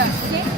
আসছে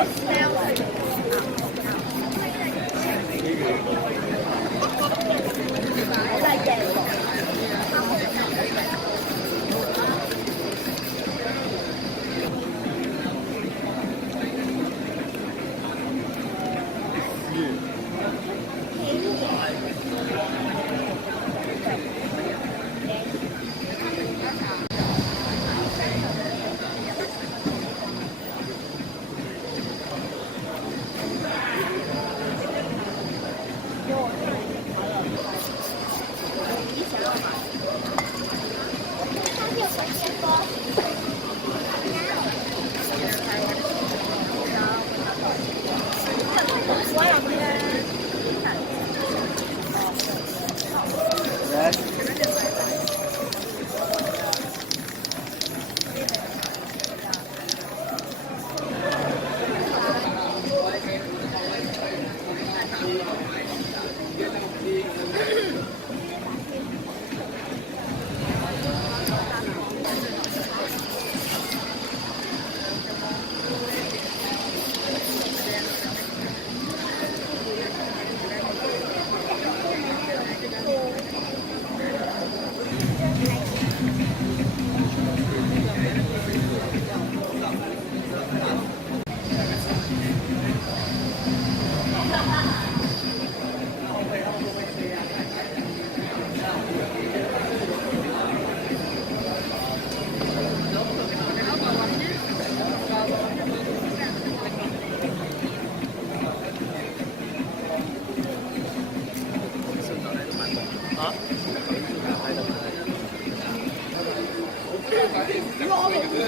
来了。like it. I like that. Yang up. I love it. Yes. Now. po. 抓个冰冰。